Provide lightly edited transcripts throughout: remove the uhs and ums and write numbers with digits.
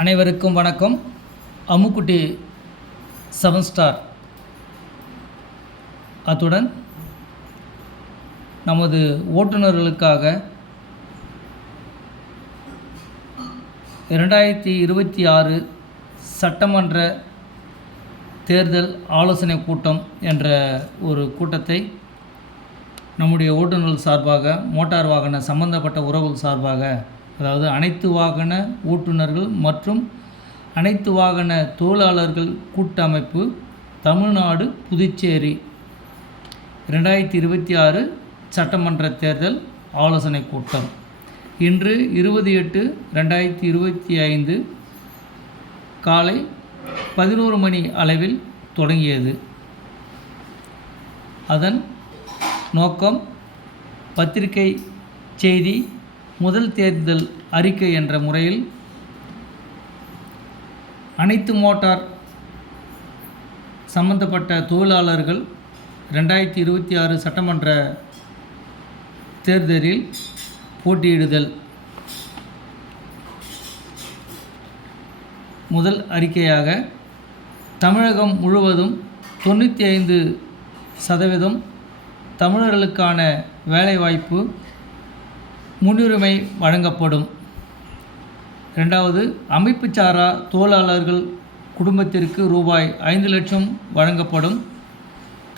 அனைவருக்கும் வணக்கம். அம்முக்குட்டி 7 ஸ்டார் அத்துடன் நமது ஓட்டுநர்களுக்காக 2026 சட்டமன்ற தேர்தல் ஆலோசனை கூட்டம் என்ற ஒரு கூட்டத்தை நம்முடைய ஓட்டுநர்கள் சார்பாக, மோட்டார் வாகன சம்பந்தப்பட்ட உறவுகள் சார்பாக, அதாவது அனைத்து வாகன ஓட்டுநர்கள் மற்றும் அனைத்து வாகன தொழிலாளர்கள் கூட்டமைப்பு தமிழ்நாடு புதுச்சேரி 2026 சட்டமன்ற தேர்தல் ஆலோசனை கூட்டம் இன்று 20/8/2025 காலை 11 மணி அளவில் தொடங்கியது. அதன் நோக்கம் பத்திரிகை செய்தி, முதல் தேர்தல் அறிக்கை என்ற முறையில் அனைத்து மோட்டார் சம்பந்தப்பட்ட தொழிலாளர்கள் 2026 சட்டமன்ற தேர்தலில் போட்டியிடுதல். முதல் அறிக்கையாக தமிழகம் முழுவதும் 95% தமிழர்களுக்கான வேலைவாய்ப்பு முன்னுரிமை வழங்கப்படும். இரண்டாவது, அமைப்பு சாரா தொழிலாளர்கள் குடும்பத்திற்கு ரூபாய் 5 லட்சம் வழங்கப்படும்.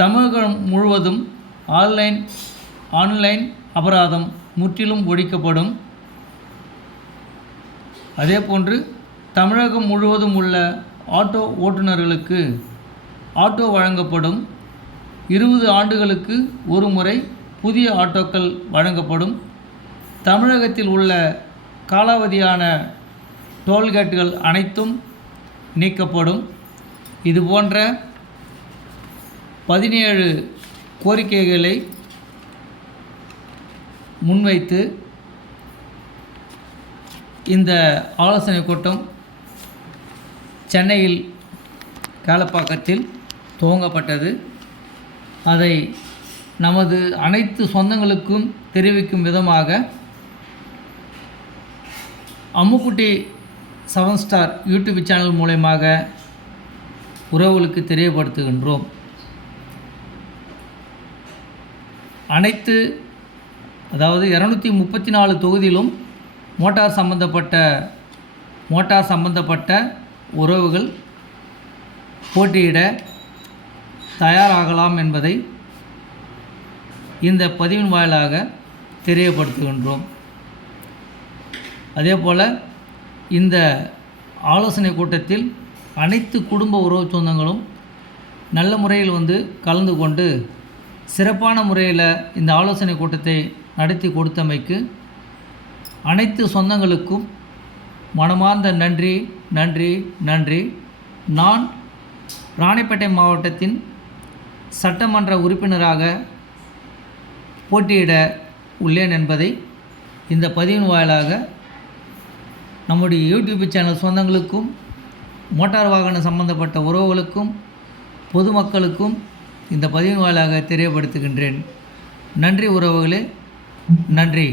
தமிழகம் முழுவதும் ஆன்லைன் அபராதம் முற்றிலும் ஒழிக்கப்படும். அதேபோன்று தமிழகம் முழுவதும் உள்ள ஆட்டோ ஓட்டுநர்களுக்கு ஆட்டோ வழங்கப்படும். 20 ஆண்டுகளுக்கு ஒரு முறை புதிய ஆட்டோக்கள் வழங்கப்படும். தமிழகத்தில் உள்ள காலாவதியான டோல்கேட்டுகள் அனைத்தும் நீக்கப்படும். இதுபோன்ற 17 கோரிக்கைகளை முன்வைத்து இந்த ஆலோசனை கூட்டம் சென்னையில் காலப்பாக்கத்தில் துவங்கப்பட்டது. அதை நமது அனைத்து சொந்தங்களுக்கும் தெரிவிக்கும் விதமாக அம்முக்குட்டி 7 ஸ்டார் யூடியூப் சேனல் மூலமாக உறவுகளுக்கு தெரியப்படுத்துகின்றோம். அதாவது 234 தொகுதியிலும் மோட்டார் சம்பந்தப்பட்ட உறவுகள் போட்டியிட தயாராகலாம் என்பதை இந்த பதிவின் வாயிலாக தெரியப்படுத்துகின்றோம். அதேபோல் இந்த ஆலோசனை கூட்டத்தில் அனைத்து குடும்ப உறவு சொந்தங்களும் நல்ல முறையில் கலந்து கொண்டு சிறப்பான முறையில் இந்த ஆலோசனை கூட்டத்தை நடத்தி கொடுத்தமைக்கு அனைத்து சொந்தங்களுக்கும் மனமார்ந்த நன்றி நன்றி நன்றி. நான் ராணிப்பேட்டை மாவட்டத்தின் சட்டமன்ற உறுப்பினராக போட்டியிட உள்ளேன் என்பதை இந்த பதிவின் வாயிலாக நம்முடைய யூடியூப் சேனல் சொந்தங்களுக்கும், மோட்டார் வாகன சம்பந்தப்பட்ட உறவுகளுக்கும், பொதுமக்களுக்கும் இந்த பதிவின் வாயிலாக தெரியப்படுத்துகின்றேன். நன்றி உறவுகளே, நன்றி.